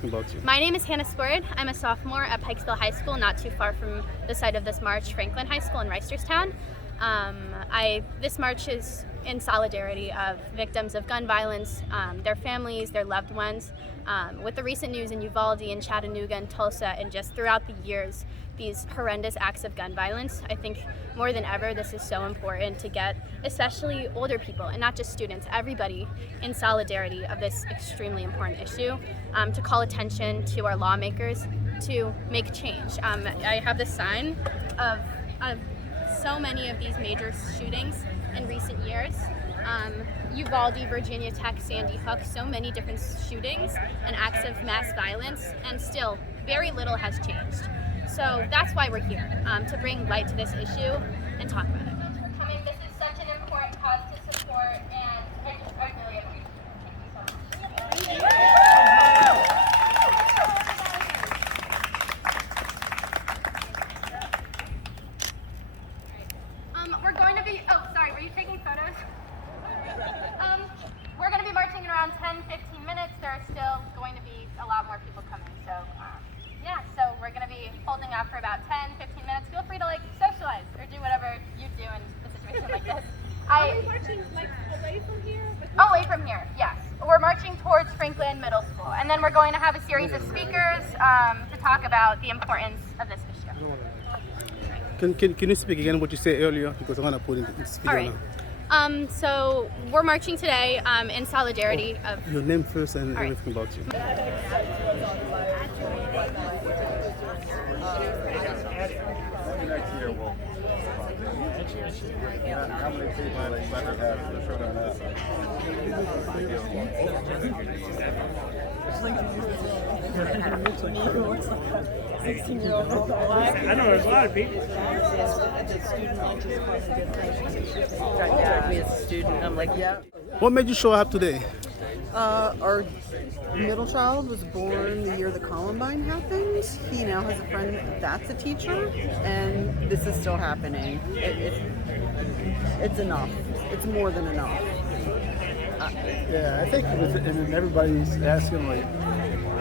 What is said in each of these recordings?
everything about you. My name is Anna Swird. I'm a sophomore at Pikesville High School, not too far from the site of this march, Franklin High School in Reisterstown. This march is in solidarity of victims of gun violence, their families, their loved ones. With the recent news in Uvalde and Chattanooga and Tulsa and just throughout the years, these horrendous acts of gun violence, I think more than ever this is so important to get especially older people and not just students, everybody in solidarity of this extremely important issue, to call attention to our lawmakers to make change. I have this sign of so many of these major shootings in recent years. Uvalde, Virginia Tech, Sandy Hook, so many different shootings and acts of mass violence, and still very little has changed. So that's why we're here, to bring light to this issue and talk about it. This is such an important cause to support, and I really appreciate it. Thank you so much. We're going to be, oh, sorry, were you taking photos? We're going to be marching in around 10-15 minutes. There are still going to be a lot more people coming. So, so we're going to be holding off for about 10-15 minutes. Feel free to, socialize or do whatever you do in a situation like this. Are we marching, away from here? Away from here, yes. We're marching towards Franklin Middle School. And then we're going to have a series of speakers to talk about the importance of this issue. Can you speak again what you said earlier? Because I want to put it in speaker. All right. So we're marching today in solidarity of... Your name first and everything about you. I know there's a lot of people. Me as a student, I'm like, yeah. What made you show up today? Our middle child was born the year the Columbine happened. He now has a friend that's a teacher, and this is still happening. It's enough. It's more than enough. Yeah, I think and everybody's asking,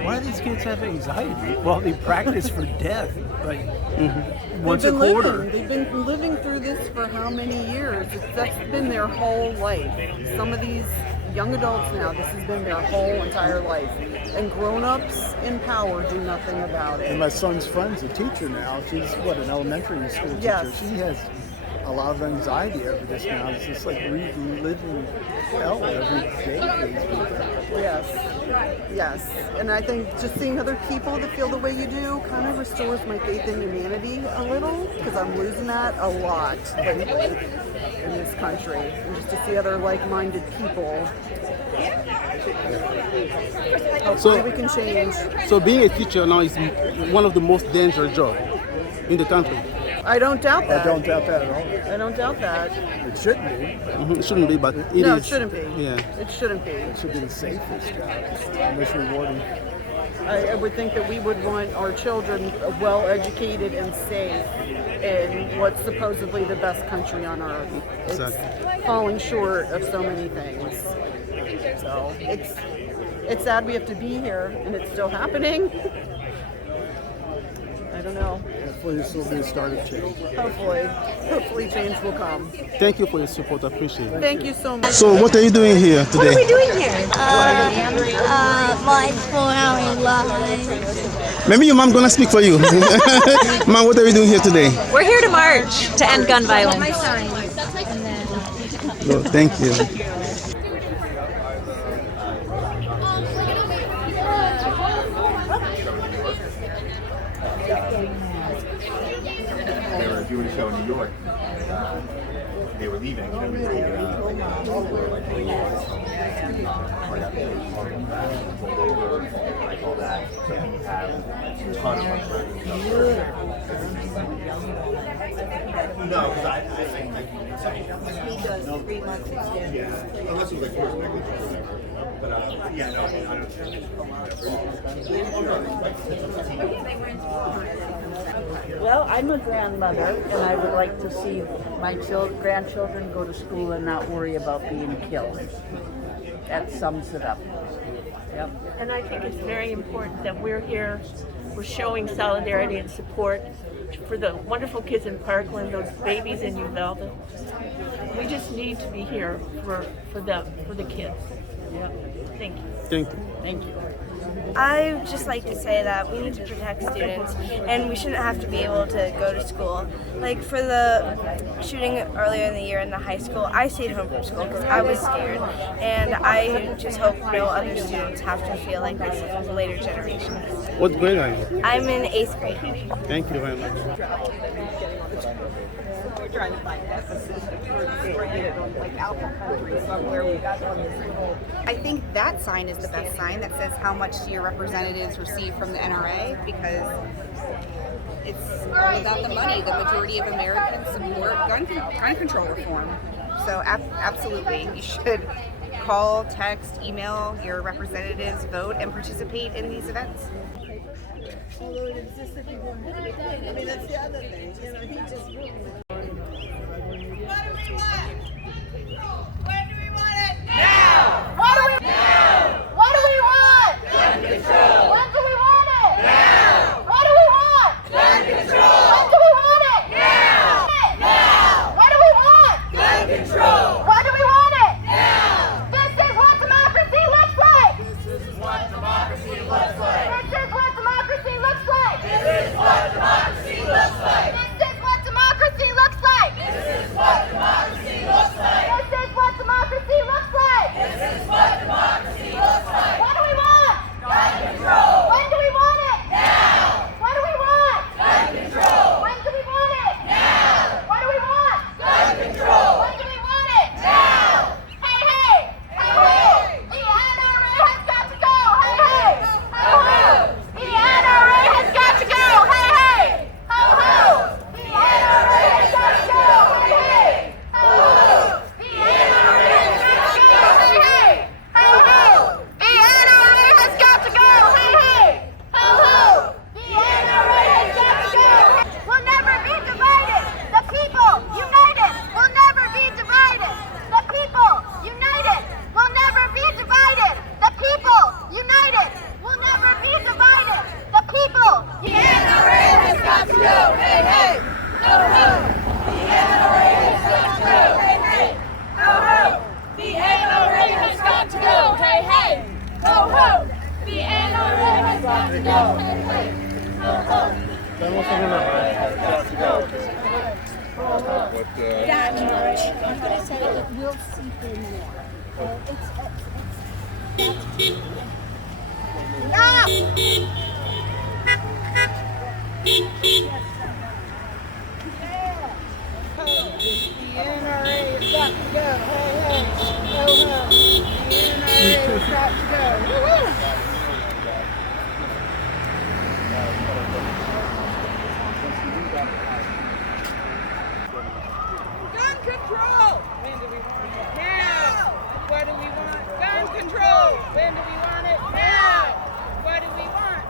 why do these kids have anxiety? Well, they practice for death, once a quarter. They've been living through this for how many years? That's been their whole life. Some of these young adults now, this has been their whole entire life. And grown-ups in power do nothing about it. And my son's friend's a teacher now. She's, an elementary school teacher. Yes. She has a lot of anxiety over this now. It's just like reliving hell every day for these people. Yes. And I think just seeing other people that feel the way you do kind of restores my faith in humanity a little, because I'm losing that a lot lately in this country. And just to see other like-minded people, hopefully we can change. So being a teacher now is one of the most dangerous jobs in the country. I don't doubt that. I don't doubt that at all. I don't doubt that. It shouldn't be. It shouldn't be, but it is. No, it shouldn't be. Yeah. It shouldn't be. It should be the safest job, and most rewarding. I would think that we would want our children well educated and safe in what's supposedly the best country on earth. It's falling short of so many things. So it's sad we have to be here and it's still happening. I don't know. Hopefully this will be a start of change. Hopefully change will come. Thank you for your support. I appreciate it. Thank you so much. So what are you doing here today? What are we doing here? Exploring life. Maybe your mom gonna speak for you. Mom, what are we doing here today? We're here to march to end gun violence. Oh, thank you. They were doing a show in New York. They were leaving, and we were taking like all that. So we have a ton of no, because I he does 3 months extension. Yeah, unless it was like first language or whatever. But yeah, no, I don't. Well, I'm a grandmother, and I would like to see my grandchildren go to school and not worry about being killed. That sums it up. And I think it's very important that we're here, we're showing solidarity and support for the wonderful kids in Parkland, those babies in Uvalde. We just need to be here for them, for the kids. Thank you. Thank you. Thank you. I would just like to say that we need to protect students and we shouldn't have to be able to go to school. Like for the shooting earlier in the year in the high school, I stayed home from school because I was scared, and I just hope no other students have to feel like this in later generations. What grade are you? I'm in 8th grade. Thank you very much. We're trying to find emphasis like alpha country somewhere. We got one. I think that sign is the best sign that says how much your representatives receive from the NRA, because it's all about the money. The majority of Americans support gun control reform. So absolutely, you should call, text, email your representatives, vote, and participate in these events. Although it exists if you want to. I mean, that's the other thing. You know, he just really. What do we want? When do we want it? Now! What do we want? Now! What do we want? Gun control! When do we want it? Now! What do we want? Gun control! When do we want it? Now! Now! What do we want? Gun control! When do we want it? Now! This is what democracy looks like! This is what democracy looks like! This is what democracy looks like! This is what democracy looks like! This is what democracy looks like! This is what democracy looks like! This is what democracy looks like! This is what democracy looks like! What do we want? Gun control! When do we want it? Now! What do we want? Gun control! When do we want it? Now! What do we want? Gun control! When do we want it? Now! Hey, hey! Hey, hey! The NRA has got to go! Hey, hey! Ho, ho! The NRA has got to go! Hey, hey! Ho, ho! The NRA has got to go! Hey, hey! Ho, ho! The NRA has got to go! Hey, hey! Ho, ho! The NRA has got to go! Hey, hey! Ho, ho! The NRA has got to go! We'll never be divided! The people united will never be divided! The people united will never be divided! The people united will never be divided! The people! The NRA has got to go! Hey, hey! Ho, ho! The NRA has got to go! Hey, hey! Ho, ho! The NRA has got to go! Hey, hey! Ho, ho! The NRA has got to go! Hey, hey! Ho, ho! That much. I'm going to say it will seep in more. The NRA has got to go. Hey, hey. Ho, ho. The NRA has got to go. Woo-hoo! Gun control! When do we want it? Now! What do we want? Gun control! When do we want it? Now! What do we want?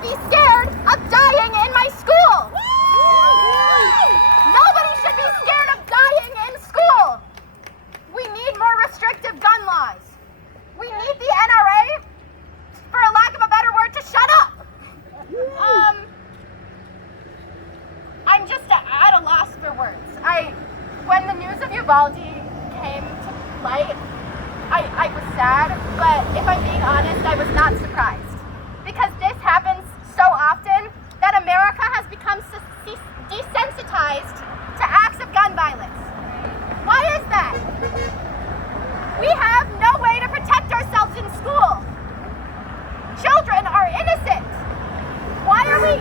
not be scared of dying in my school. Nobody should be scared of dying in school. We need more restrictive gun laws. We need the NRA, for a lack of a better word, to shut up. I'm just at a loss for words. When the news of Uvalde came to light, I was sad, but if I'm being honest, I was not surprised. Because this happens so often that America has become desensitized to acts of gun violence. Why is that? We have no way to protect ourselves in school. Children are innocent. Why are we?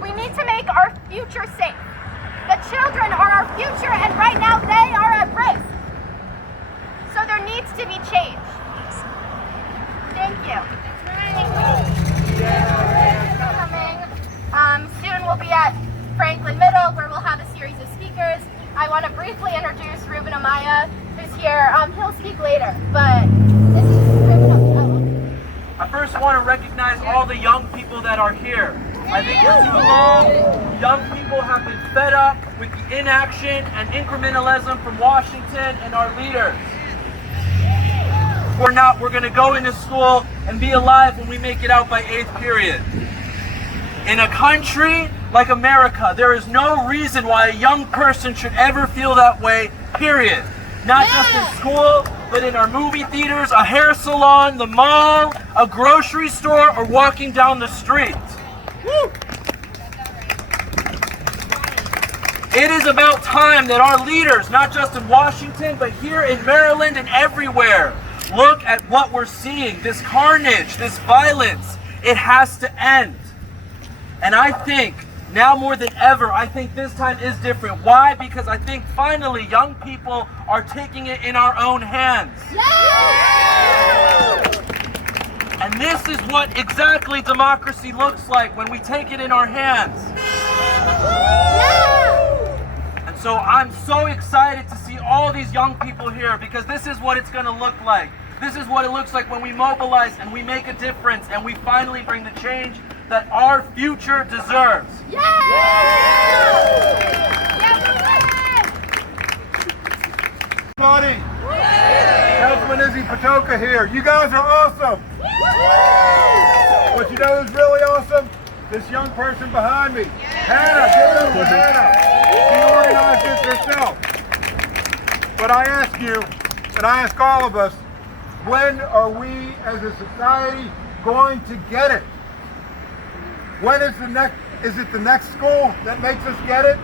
We need to make our future safe. The children are our future, and right now they are at risk. So there needs to be change. Thank you. Soon we'll be at Franklin Middle, where we'll have a series of speakers. I want to briefly introduce Ruben Amaya, who's here. He'll speak later, but this is Ruben Amaya. I first want to recognize all the young people that are here. I think for too long, young people have been fed up with the inaction and incrementalism from Washington and our leaders. We're not. We're going to go into school and be alive when we make it out by 8th period. In a country like America, there is no reason why a young person should ever feel that way, period. Not just in school, but in our movie theaters, a hair salon, the mall, a grocery store, or walking down the street. Woo. It is about time that our leaders, not just in Washington, but here in Maryland and everywhere, look at what we're seeing. This carnage, this violence, it has to end. And I think, now more than ever, I think this time is different. Why? Because I think finally young people are taking it in our own hands. Yeah! And this is what exactly democracy looks like when we take it in our hands. Yeah! And so I'm so excited to see all these young people here, because this is what it's going to look like. This is what it looks like when we mobilize and we make a difference and we finally bring the change that our future deserves. Yeah! Everybody, Councilman Izzy Patoka here. You guys are awesome. But you know who's really awesome? This young person behind me. Hannah, give it up for Hannah. She organized this herself. But I ask you, and I ask all of us, when are we as a society going to get it? When is it the next school that makes us get it?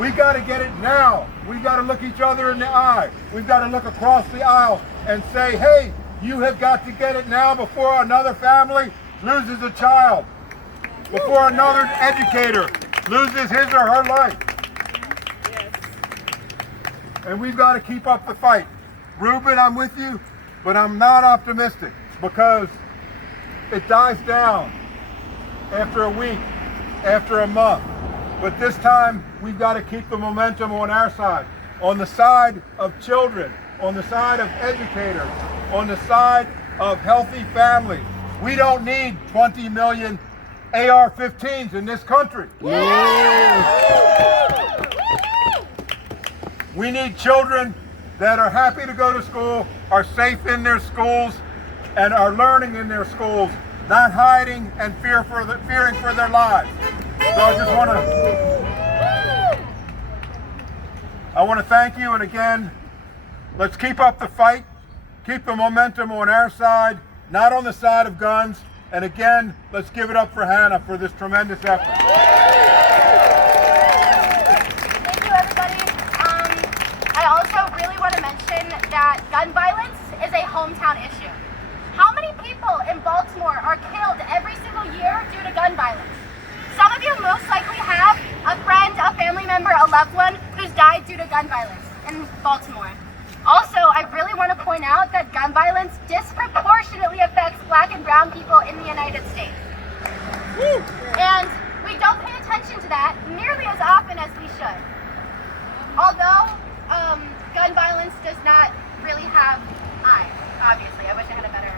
We got to get it now. We've got to look each other in the eye. We've got to look across the aisle and say, hey, you have got to get it now before another family loses a child, before another educator loses his or her life. And we've got to keep up the fight. Ruben, I'm with you, but I'm not optimistic, because it dies down after a week, after a month. But this time, we've got to keep the momentum on our side, on the side of children, on the side of educators, on the side of healthy families. We don't need 20 million AR-15s in this country. We need children that are happy to go to school, are safe in their schools, and are learning in their schools, not hiding and fearing for their lives. So I want to thank you, and again, let's keep up the fight, keep the momentum on our side, not on the side of guns, and again, let's give it up for Hannah for this tremendous effort. Thank you, everybody. I also really want to mention that gun violence is a hometown issue. How many people in Baltimore are killed every single year due to gun violence? Some of you most likely have a friend, a family member, a loved one who's died due to gun violence in Baltimore. Also, I really want to point out that gun violence disproportionately affects Black and brown people in the United States. And we don't pay attention to that nearly as often as we should. Although gun violence does not really have eyes, obviously. I wish I had a better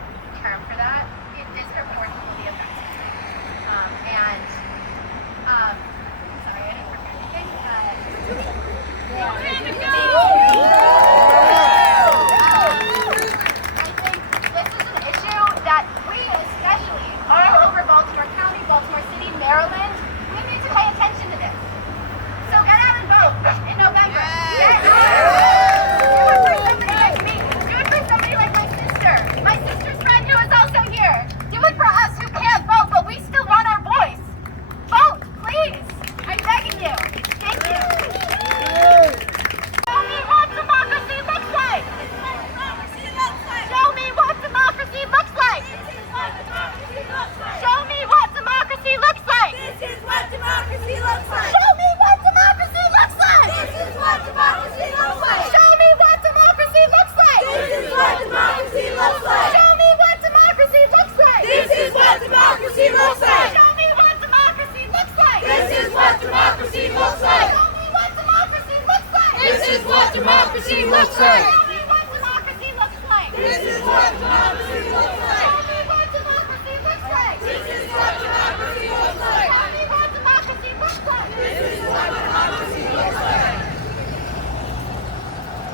what democracy looks like. Tell me what democracy looks like. This is what democracy looks like. Tell me what democracy looks like. This is what democracy looks like. Tell me what democracy looks like. This is what democracy looks like.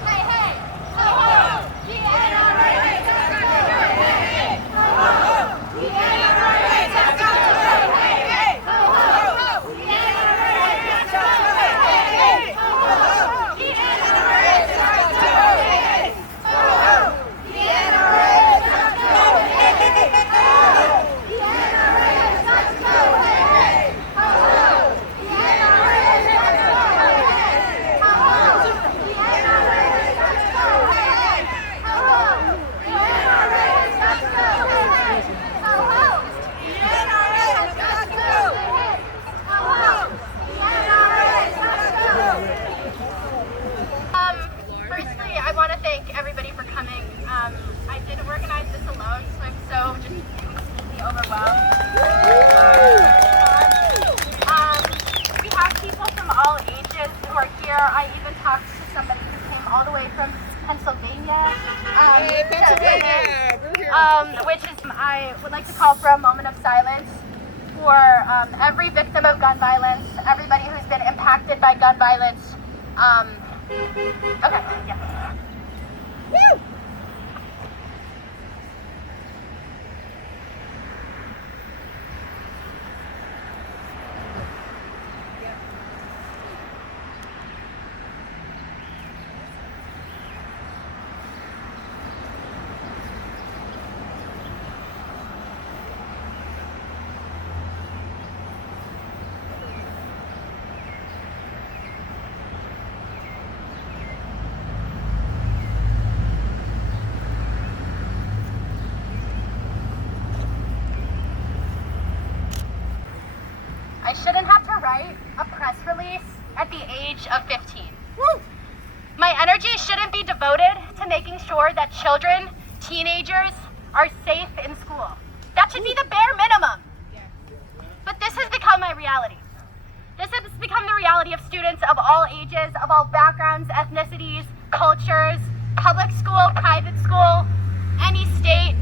Hey, hey, ho, ho, the NRA has got to go. Hey, hey, ho, ho, the NRA has got to go. Hey, hey, ho, ho, the NRA has got to go. Hey, hey, ho, ho, the NRA has got to go. Hey, hey, ho, ho, the NRA has got to go. Hey, hey, ho, ho, the NRA has got to go. Hey, hey, ho, ho, the NRA has got to go. Hey, hey, ho, ho, the NRA has got to go. Hey, hey, ho, ho, the NRA has got to go. Hey, hey, ho, ho, the NRA has got to go. Hey, hey, ho, ho, the NRA has got to go. Firstly, I want to thank everybody for coming. I didn't organize this alone, so I'm so just completely overwhelmed. We have people from all ages who are here. I even talked to somebody who came all the way from Pennsylvania. Which is, I would like to call for a moment of silence for every victim of gun violence, everybody who's been impacted by gun violence. Okay, yeah. Woo! I shouldn't have to write a press release at the age of 15. Woo! My energy shouldn't be devoted to making sure that children, teenagers, are safe in school. That should be the bare minimum. But this has become my reality. This has become the reality of students of all ages, of all backgrounds, ethnicities, cultures, public school, private school, any state.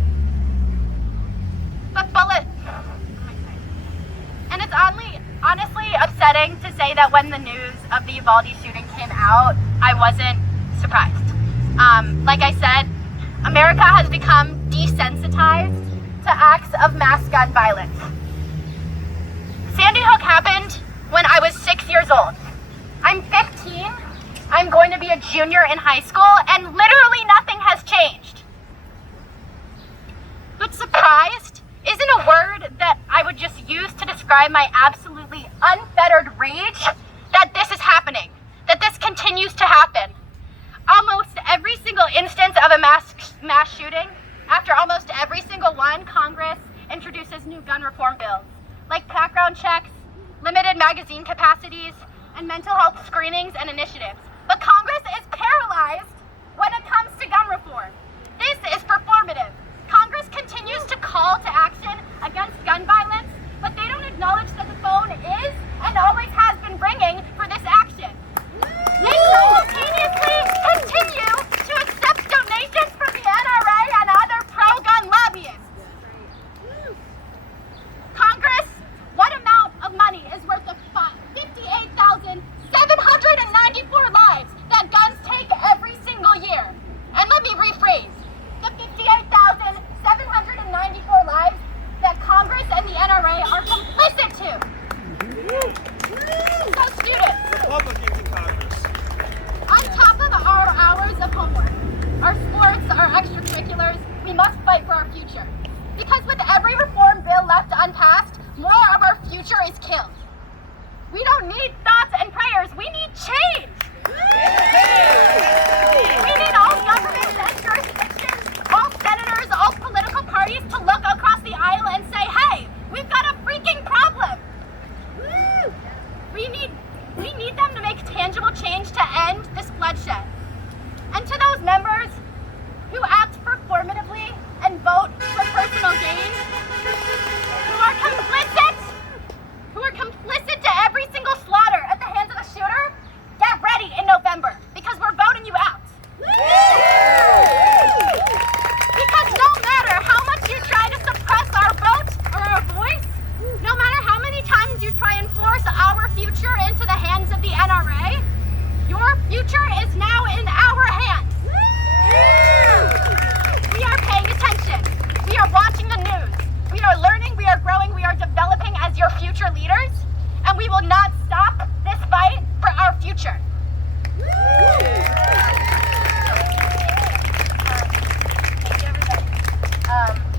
But and it's honestly upsetting to say that when the news of the Uvalde shooting came out, I wasn't surprised. Like I said, America has become desensitized to acts of mass gun violence. Sandy Hook happened when I was 6 years old. I'm 15, I'm going to be a junior in high school, and literally nothing has changed. But surprised isn't a word that I would just use to describe my absolutely unfettered rage that this is happening, that this continues to happen. Almost every single instance of a mass shooting, after almost every single one, Congress introduces new gun reform bills, like background checks, limited magazine capacities, and mental health screenings and initiatives. But Congress is paralyzed when it comes to gun reform. This is performative. Congress continues to call to action against gun violence, but they don't acknowledge that the phone is and always has been ringing for this action. They simultaneously continue to accept donations from the NRA and other pro-gun lobbyists. Congress, what amount of money is worth the 58,794 lives that guns take every single year? And let me rephrase. The 58,794 lives that Congress and the NRA are complicit to. So students, Republicans in Congress. on top of our hours of homework, our sports, our extracurriculars, we must fight for our future. Because with every reform bill left unpassed, more of our future is killed. We don't need thoughts and prayers, we need change. We need all governments and jurisdictions, all senators, all political parties to look across the aisle and say, hey, we've got a freaking problem. We need them to make tangible change to end this bloodshed. And to those members who act performatively and vote for personal gain, who are complicit to every single slaughter at the hands of the shooter, get ready in November, because we're voting your future leaders, and we will not stop this fight for our future. Thank you, everybody.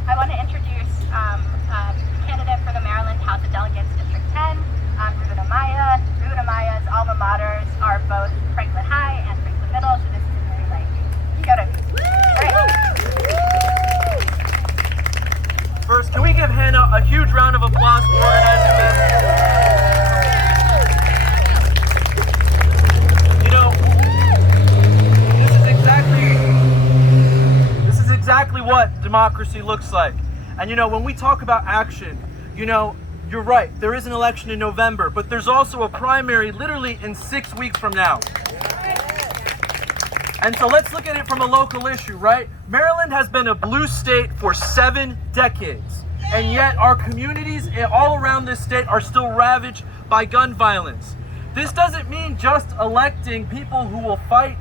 I want to introduce a candidate for the Maryland House of Delegates, District 10, Ruben Amaya. Ruben Amaya's alma maters are both Franklin High and Franklin Middle, so this is a very, like, you know what I mean. First, can we give Hannah a huge round of applause for organizing this? You know, this is exactly what democracy looks like. And you know, when we talk about action, you know, you're right, there is an election in November, but there's also a primary literally in 6 weeks from now. And so let's look at it from a local issue, right? Maryland has been a blue state for 7 decades, and yet our communities all around this state are still ravaged by gun violence. This doesn't mean just electing people who will fight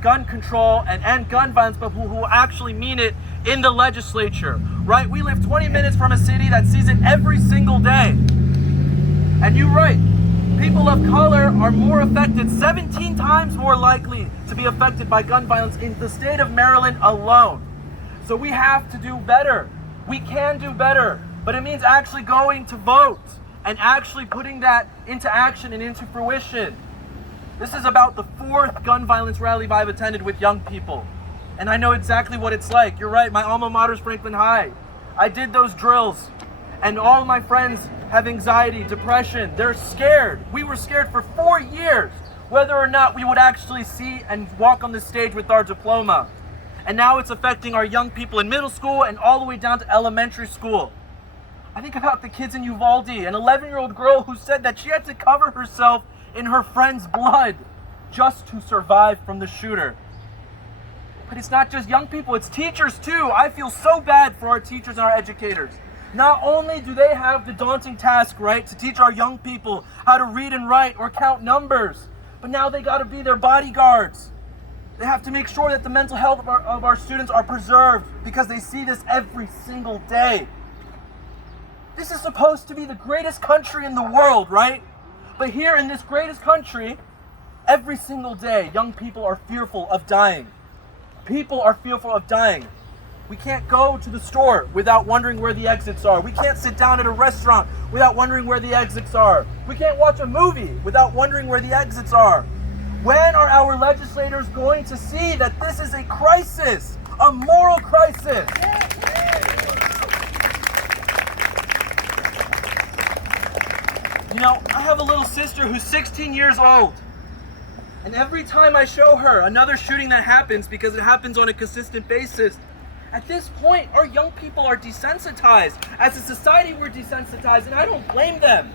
gun control and end gun violence, but who will actually mean it in the legislature, right? We live 20 minutes from a city that sees it every single day. And you're right, people of color are more affected, 17 times more likely to be affected by gun violence in the state of Maryland alone. So we have to do better. We can do better, but it means actually going to vote and actually putting that into action and into fruition. This is about the 4th gun violence rally I've attended with young people. And I know exactly what it's like. You're right, my alma mater is Franklin High. I did those drills, and all of my friends have anxiety, depression. They're scared. We were scared for 4 years whether or not we would actually see and walk on the stage with our diploma. And now it's affecting our young people in middle school and all the way down to elementary school. I think about the kids in Uvalde, an 11-year-old girl who said that she had to cover herself in her friend's blood just to survive from the shooter. But it's not just young people, it's teachers too. I feel so bad for our teachers and our educators. Not only do they have the daunting task, right, to teach our young people how to read and write or count numbers, but now they got to be their bodyguards. They have to make sure that the mental health of our students are preserved because they see this every single day. This is supposed to be the greatest country in the world, right? But here in this greatest country, every single day, young people are fearful of dying. People are fearful of dying. We can't go to the store without wondering where the exits are. We can't sit down at a restaurant without wondering where the exits are. We can't watch a movie without wondering where the exits are. When are our legislators going to see that this is a crisis, a moral crisis? You know, I have a little sister who's 16 years old. And every time I show her another shooting that happens, because it happens on a consistent basis, at this point, our young people are desensitized. As a society, we're desensitized, and I don't blame them.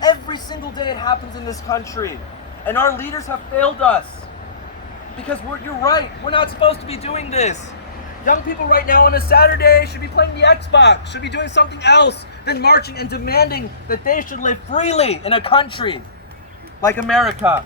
Every single day it happens in this country. And our leaders have failed us. Because you're right, we're not supposed to be doing this. Young people right now on a Saturday should be playing the Xbox, should be doing something else than marching and demanding that they should live freely in a country like America.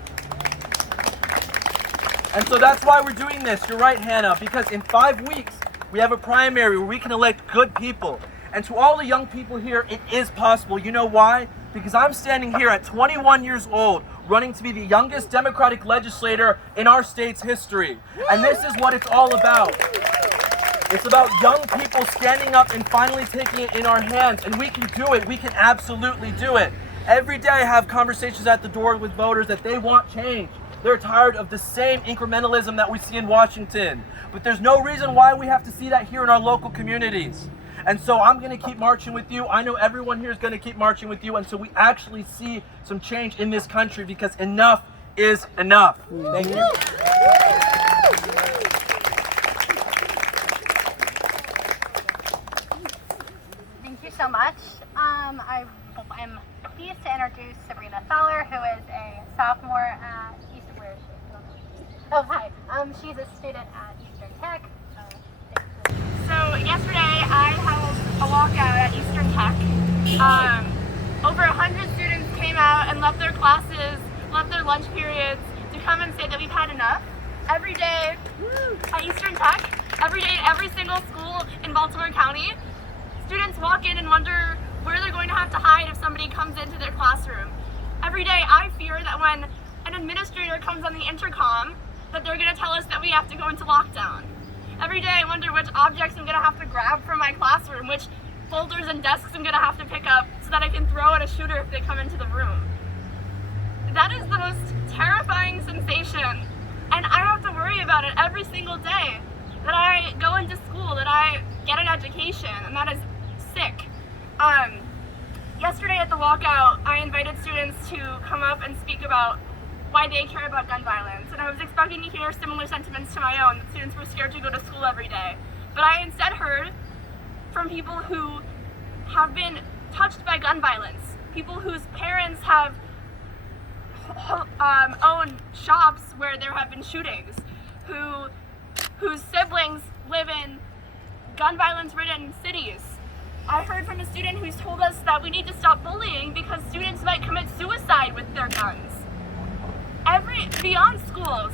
And so that's why we're doing this. You're right, Hannah, because in 5 weeks, we have a primary where we can elect good people. And to all the young people here, it is possible. You know why? Because I'm standing here at 21 years old, running to be the youngest Democratic legislator in our state's history. And this is what it's all about. It's about young people standing up and finally taking it in our hands. And we can do it. We can absolutely do it. Every day I have conversations at the door with voters that they want change. They're tired of the same incrementalism that we see in Washington. But there's no reason why we have to see that here in our local communities. And so I'm going to keep marching with you. I know everyone here is going to keep marching with you until we actually see some change in this country, because enough is enough. Thank you. Thank you so much. I'm pleased to introduce Sabrina Fowler, who is a sophomore at Where is she? Oh, hi. She's a student at Eastern Tech. So yesterday I held a walkout at Eastern Tech. Over 100 students came out and left their classes, left their lunch periods to come and say that we've had enough. Every day at Eastern Tech, every day at every single school in Baltimore County, students walk in and wonder where they're going to have to hide if somebody comes into their classroom. Every day I fear that when an administrator comes on the intercom, that they're going to tell us that we have to go into lockdown. Every day I wonder which objects I'm going to have to grab from my classroom, which folders and desks I'm going to have to pick up so that I can throw at a shooter if they come into the room. That is the most terrifying sensation, and I have to worry about it every single day that I go into school, that I get an education, and that is sick. Yesterday at the walkout, I invited students to come up and speak about why they care about gun violence, and I was expecting to hear similar sentiments to my own, that students were scared to go to school every day. But I instead heard from people who have been touched by gun violence, people whose parents have owned shops where there have been shootings, whose siblings live in gun violence-ridden cities. I heard from a student who's told us that we need to stop bullying because students might commit suicide with their guns. Beyond schools,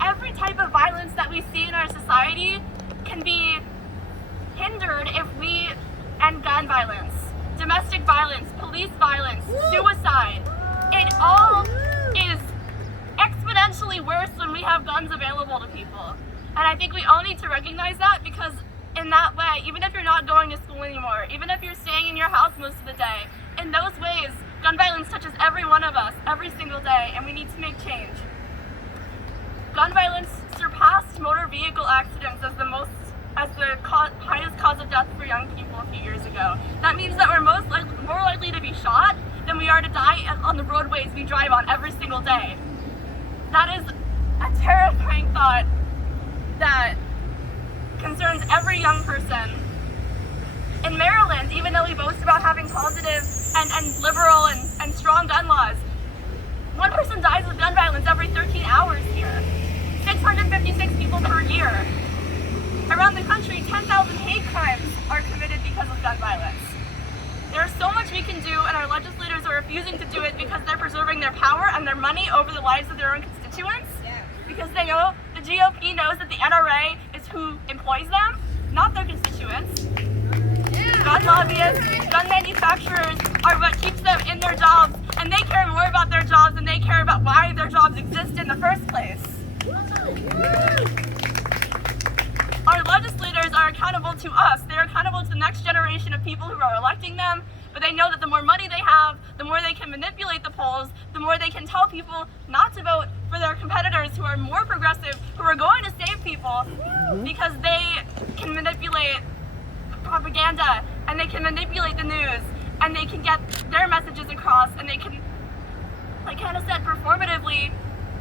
every type of violence that we see in our society can be hindered if we end gun violence, domestic violence, police violence, suicide. It all is exponentially worse when we have guns available to people. And I think we all need to recognize that, because in that way, even if you're not going to school anymore, even if you're staying in your house most of the day, in those ways, gun violence touches every one of us every single day, and we need to make change. Gun violence surpassed motor vehicle accidents as the highest cause of death for young people a few years ago. That means that we're more likely to be shot than we are to die on the roadways we drive on every single day. That is a terrifying thought that concerns every young person. In Maryland, even though we boast about having positive and liberal and strong gun laws, one person dies of gun violence every 13 hours here. 656 people per year. Around the country, 10,000 hate crimes are committed because of gun violence. There's so much we can do, and our legislators are refusing to do it because they're preserving their power and their money over the lives of their own constituents. Because they know, the GOP knows that the NRA is who employs them, not their constituents. Gun lobbyists, gun manufacturers are what keeps them in their jobs, and they care more about their jobs than they care about why their jobs exist in the first place. Our legislators are accountable to us. They're accountable to the next generation of people who are electing them, but they know that the more money they have, the more they can manipulate the polls, the more they can tell people not to vote for their competitors who are more progressive, who are going to save people, because they can manipulate propaganda, and they can manipulate the news, and they can get their messages across, and they can, like Hannah said, performatively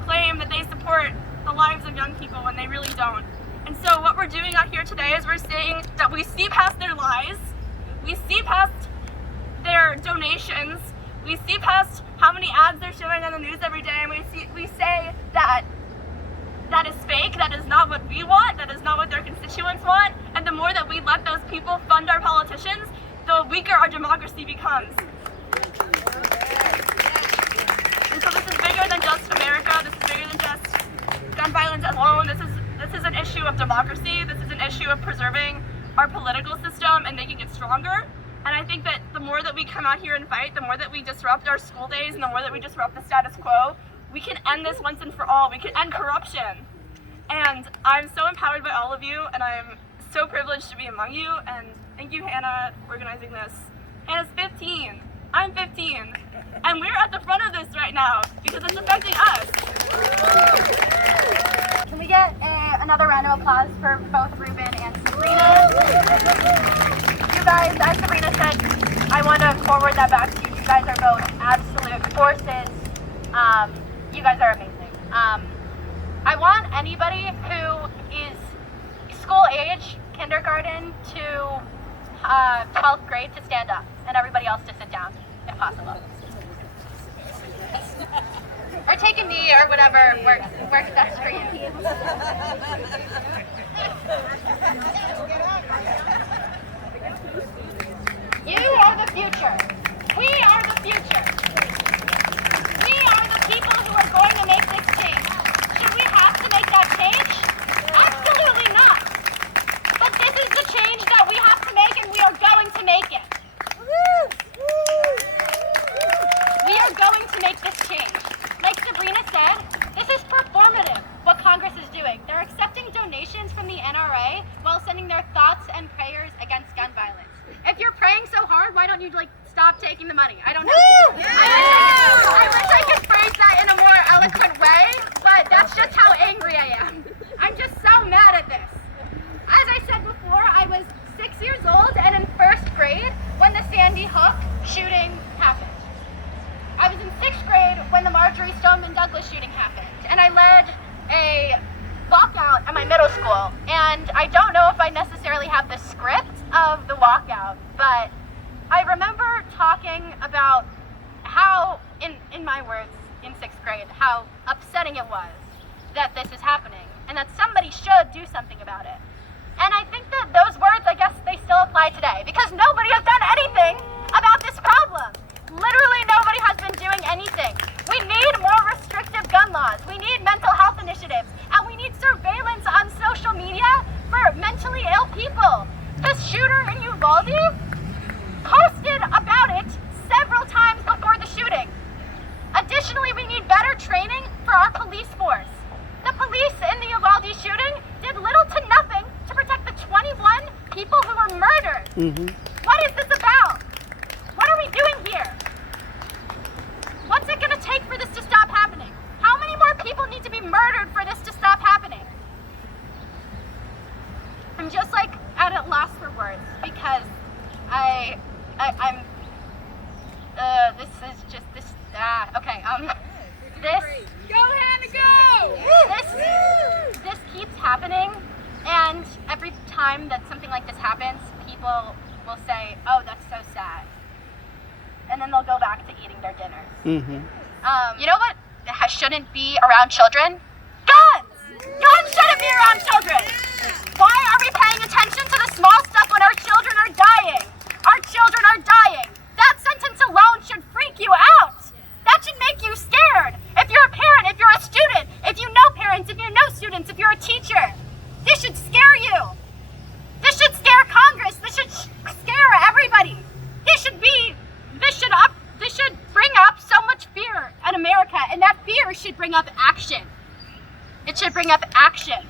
claim that they support the lives of young people when they really don't. And so what we're doing out here today is we're saying that we see past their lies, we see past their donations, we see past how many ads they're showing on the news every day, and we say that that is fake, that is not what we want, that is not what their constituents want, and the more that we let those people fund our politicians, the weaker our democracy becomes. And so this is bigger than just America, this is bigger than just gun violence alone, this is an issue of democracy, this is an issue of preserving our political system and making it stronger. And I think that the more that we come out here and fight, the more that we disrupt our school days, and the more that we disrupt the status quo, we can end this once and for all. We can end corruption. And I'm so empowered by all of you, and I'm so privileged to be among you, and thank you, Hannah, for organizing this. Hannah's 15. I'm 15. And we're at the front of this right now because it's affecting us. Can we get another round of applause for both Ruben and Sabrina? You guys, as Sabrina said, I want to forward that back to you. You guys are both absolute forces. You guys are amazing. I want anybody who is school age, kindergarten to 12th grade to stand up, and everybody else to sit down, if possible. Or take a knee or whatever works best for you. You are the future. We are the future. We are the people who are going to make this change. Should we have to make that change? Absolutely not. But this is the change that we have to make, and we are going to make it. Woo! want you to stop taking the money. I don't know. I wish I could phrase that in a more eloquent way, but that's just how angry I am. I'm just so mad at this. As I said before, I was 6 years old and in first grade when the Sandy Hook shooting happened. I was in 6th grade when the Marjorie Stoneman Douglas shooting happened, and I led a walkout at my middle school. And I don't know if I necessarily have the script of the walkout, but I remember talking about how, in my words, in 6th grade, how upsetting it was that this is happening and that somebody should do something about it. And I think that those words, I guess, they still apply today because nobody has done anything about this problem. Literally nobody has been doing anything. We need more restrictive gun laws. We need mental health initiatives. And we need surveillance on social media for mentally ill people. The shooter in Uvalde posted about it several times before the shooting. Additionally, we need better training for our police force. The police in the Uvalde shooting did little to nothing to protect the 21 people who were murdered. What is this about? What are we doing here? What's it going to take for this to stop happening? How many more people need to be murdered for this to stop happening? I'm just at a loss for words because this is just this. Okay. This. Go Hannah, go! This keeps happening, and every time that something like this happens, people will say, "Oh, that's so sad," and then they'll go back to eating their dinners. You know what shouldn't be around children? Guns! Guns shouldn't be around children! Why are we paying attention to the small stuff when our children are dying? Our children are dying. That sentence alone should freak you out. That should make you scared. If you're a parent, if you're a student, if you know parents, if you know students, if you're a teacher, this should scare you. This should scare Congress. This should scare everybody. This should bring up so much fear in America, and that fear should bring up action. It should bring up action.